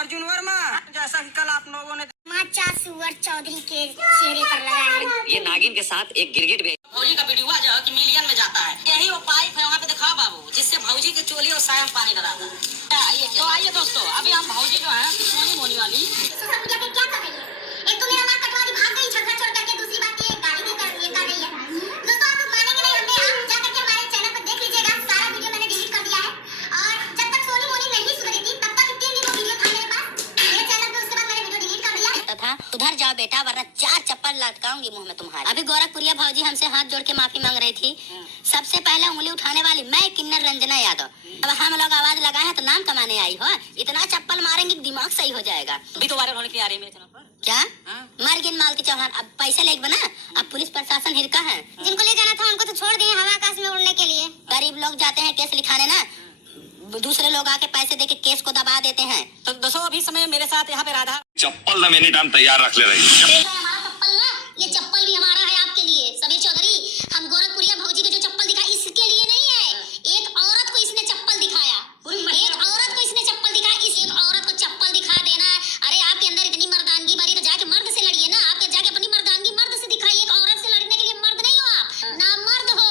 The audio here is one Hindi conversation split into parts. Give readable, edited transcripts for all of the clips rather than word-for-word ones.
अर्जुन वर्मा, जैसा कि कल आप लोगों ने माचा सुअर चौधरी के चेहरे पर लगा है। ये नागिन के साथ एक गिरगिट भी। भौजी का वीडियो जो है कि मिलियन में जाता है। यही वो पाइप है वहाँ पे दिखाओ बाबू, जिससे भौजी की चोली और साया में पानी डलाता है। तो आइए दोस्तों, अभी हम भौजी जो है सोनी मोनी वाली सोशल मीडिया पे क्या कर रही है? एक तो मेरा मां कटवारी भाग गई झगड़ा छोड़ करके, दूसरी बात ये गाली भी कर रही है। दोस्तों आप लोग मानेंगे नहीं, हमने आप जा करके हमारे चैनल पर देख लीजिएगा, सारा वीडियो मैंने डिलीट कर दिया है। और जब तक सोनी मोनी नहीं सुधरी थी तब तक 3 दिन वो वीडियो था मेरे पास मेरे चैनल पे, उसके बाद मैंने वीडियो डिलीट कर दिया था। उधर जाओ बेटा, वरना 4 चप्पल लटकाऊंगी मुंह में तुम्हारे। अभी गोरखपुरिया भौजी हमसे हाथ जोड़ के माफी मांग रही थी। सबसे पहले उंगली उठाने वाली मैं, किन्नर रंजना यादव। अब हम लोग आवाज लगाए हैं तो नाम कमाने आई हो। इतना चप्पल मारेंगे दिमाग सही हो जाएगा। अभी तो वायरल होने के लिए आ रही है मेरे चैनल पर। क्या मर माल के चौहान अब पैसे लेके बना। अब पुलिस प्रशासन हिरका है। जिनको ले जाना था उनको तो छोड़ दिए हवा आकाश में उड़ने के लिए। गरीब लोग जाते हैं केस लिखाने ना, दूसरे लोग आके पैसे देके केस को दबा देते हैं। तो दोस्तों अभी समय मेरे साथ यहाँ पे राधा चप्पल ना एनी टाइम तैयार रख ले रही है। हमारा चप्पल ना, ये चप्पल भी हमारा है आपके लिए समीर चौधरी। हम गोरखपुरिया भौजी को जो चप्पल दिखा इसके लिए नहीं है। एक औरत को इसने चप्पल दिखाया, एक औरत को इसने चप्पल दिखाया। इस एक औरत को चप्पल दिखा देना, अरे आपके अंदर इतनी मर्दानगी भरी तो जाके मर्द से लड़िए ना। आपके जाके अपनी मर्दानगी मर्द से दिखाइए। एक औरत से लड़ने के लिए मर्द नहीं हो आप, ना मर्द हो।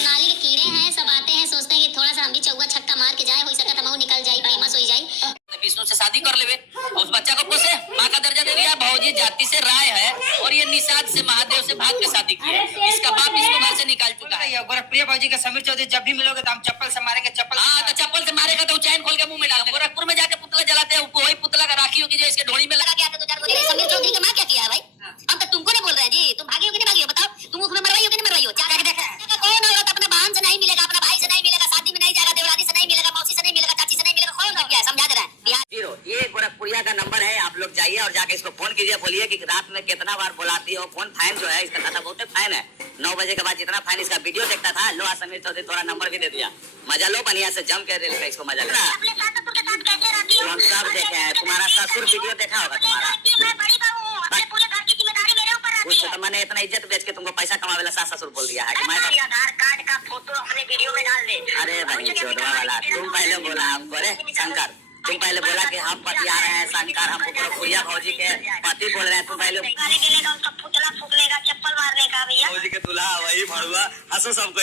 नाली के कीड़े हैं, सब आते हैं सोचते हैं कि थोड़ा सा हम भी चौवा छक्का मार के जाए, हो सका तमाऊ निकल जाए, फेमस हो जाए। विष्णु से शादी कर लेवे और उस बच्चा को पोसे, माँ का दर्जा दे दिया। भौजी जाति से राय है और ये निषाद से महादेव से भाग के शादी की है। इसका बाप इसको घर से निकाल चुका है। गोरखप्रिया भौजी का समीर चौधरी जब भी मिलोगे तो हम चप्पल से मारेंगे। चप्पल हाँ तो चप्पल से मारेगा तो चैन खोल के मुंह में डालेगा। गोरखपुर में जाके पुतला जलाते हैं, वही पुतला का राखी होगी जो इसके ढोड़ी में लगा के आते। 2-4 गोली समीर चौधरी का माँ क्या किया है भाई? हम तो तुमको नहीं बोल रहे हैं जी। तुम भागी हो कि नहीं भागी हो बताओ? तुम मुख में मरवाई हो कि नहीं मरवाई हो? जाके देखा कौन औरत अपने बहन से नहीं मिलेगा, अपना भाई से नहीं मिलेगा, शादी में नहीं जाएगा, देवरानी से नहीं मिलेगा, मौसी से नहीं मिलेगा, चाची से नहीं मिलेगा। कौन हो गया समझा दे रहा है। जीरो ये गोरखपुरिया का नंबर है, आप लोग जाइए और जाके इसको फोन कीजिए। बोलिए कि रात में कितना बार बुलाती हो। फोन फाइन जो है इसका खाता बहुत फाइन है। 9 बजे के बाद जितना फाइन इसका वीडियो देखता था, लो समीर चौधरी थोड़ा नंबर भी दे दिया। मजा लो, बढ़िया से जम के रेल पे इसको मजा लेना। अपने ससुर के साथ कैसे रहती हो? हम सब देखे हैं, तुम्हारा ससुर वीडियो देखा होगा तुम्हारा। मैं बड़ी बहू हूँ, अपने पूरे घर की जिम्मेदारी मेरे ऊपर रहती कुछ है। तो मैंने इतना इज्जत बेच के तुमको पैसा कमावेला सास ससुर बोल दिया है कि मैं। आधार कार्ड का फोटो अपने वीडियो में डाल दे। अरे भाई चोदवा वाला, तुम पहले बोला हमको, अरे शंकर तुम पहले बोला कि हम पतिया रहे हैं। शंकर हमको गोरखपुरिया भौजी के पति बोल रहे हैं। तुम पहले निकाले गेलेगा, उसका पुतला फूकलेगा, चप्पल मारने का भैया। भौजी के दूल्हा वही भड़ुआ, हंसो सबको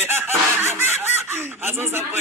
हंसो सबको।